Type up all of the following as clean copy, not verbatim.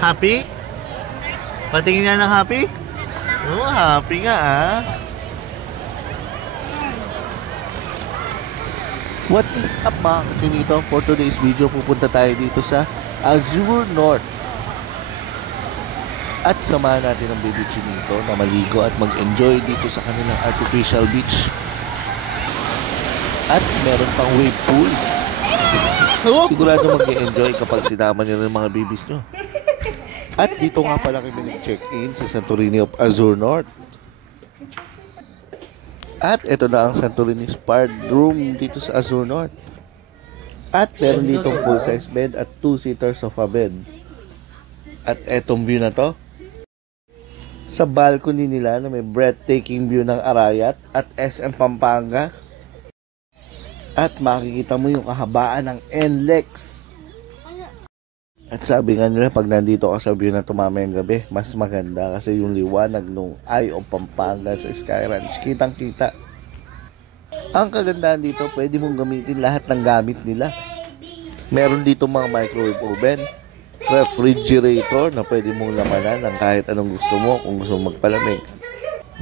Happy? Patingin nga ng happy? Oh, happy nga ah. What is up mga kachinito? For today's video, pupunta tayo dito sa Azure North. At samahan natin ang baby chinito na maligo at mag-enjoy dito sa kanilang artificial beach. At meron pang wave pools. Sigurado mag-enjoy kapag sinama nyo ng mga babies nyo. At dito nga pala kami nag-check-in sa Santorini of Azure North. At ito na ang Santorini Spa room dito sa Azure North. At meron ditong full-size bed at 2-seater sofa bed. At etong view na to, sa balcony nila na may breathtaking view ng Arayat at SM Pampanga. At makikita mo yung kahabaan ng NLEX. At sabi nga nila, pag nandito ka sa view na tumamayang gabi, mas maganda kasi yung liwanag nung Eye of Pampanga sa Sky Ranch, kitang kita. Ang kagandahan dito, pwede mong gamitin lahat ng gamit nila. Meron dito mga microwave oven, refrigerator na pwede mong lamanan ng kahit anong gusto mo kung gusto mong magpalamig.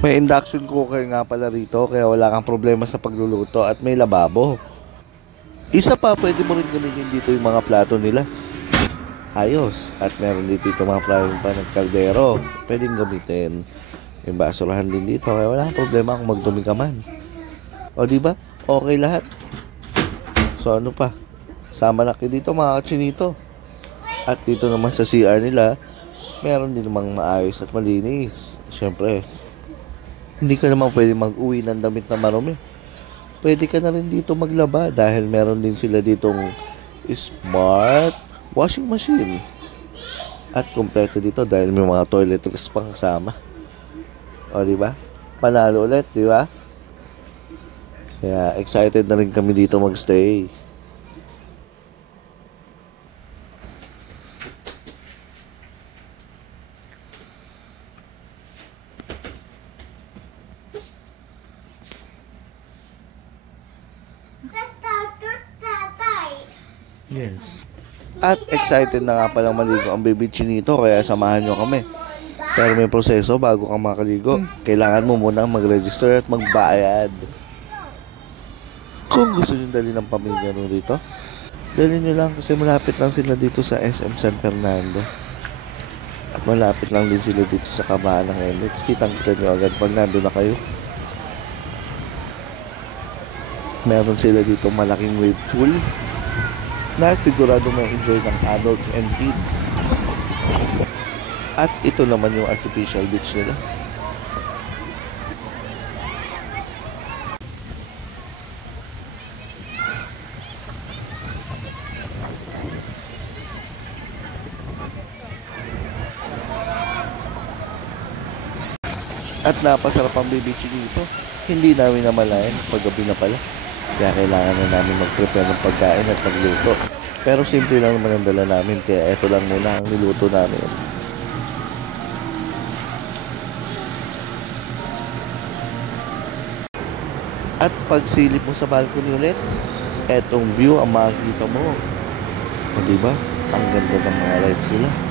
May induction cooker nga pala rito kaya wala kang problema sa pagluluto at may lababo. Isa pa, pwede mo rin gamitin dito yung mga plato nila. Ayos. At meron dito itong mga frying pan ng kaldero. Pwedeng gamitin. May basurahan din dito. Kaya wala kang problema kung magdumi ka man. O diba? Okay lahat. So ano pa? Sama na kayo dito mga kachinito. At dito naman sa CR nila, meron din namang maayos at malinis. Siyempre, hindi ka naman pwede mag-uwi ng damit na marumi. Pwede ka na rin dito maglaba dahil meron din sila ditong smart washing machine. At kompleto dito dahil may mga toiletries pang kasama. O diba? Panalo ulit, diba? Kaya excited na rin kami dito magstay. Yes. At excited na nga palang maligo ang baby chinito kaya samahan nyo kami. Pero may proseso bago kang makaligo. Kailangan mo munang mag-register at magbayad. Kung gusto nyo dali ng pamilya nyo dito, dali nyo lang kasi malapit lang sila dito sa SM San Fernando. At malapit lang din sila dito sa kabaan ng NLEX. Kitang-kita nyo agad pag nandun na kayo. Meron sila dito malaking wave pool na sigurado may enjoy ng adults and kids. At ito naman yung artificial beach nila. At napasarap ang baby chinito. Hindi namin namalayan pag gabi na pala. Kaya kailangan na namin mag-prepare ng pagkain at magluto. Pero simple lang naman ang dala namin. Kaya ito lang muna ang niluto namin. At pag silip mo sa balcony ulit, etong view ang makikita mo. O diba? Ang ganda ng mga lights nila.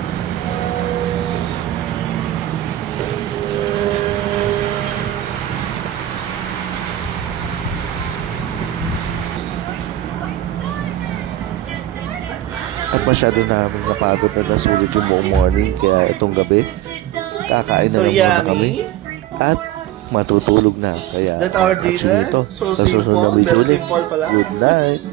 At masyado namin napagod na nasulit yung buong morning. Kaya itong gabi, kakain na lang muna kami. At matutulog na. Kaya at ito, sa susunod na video ulit. Good night!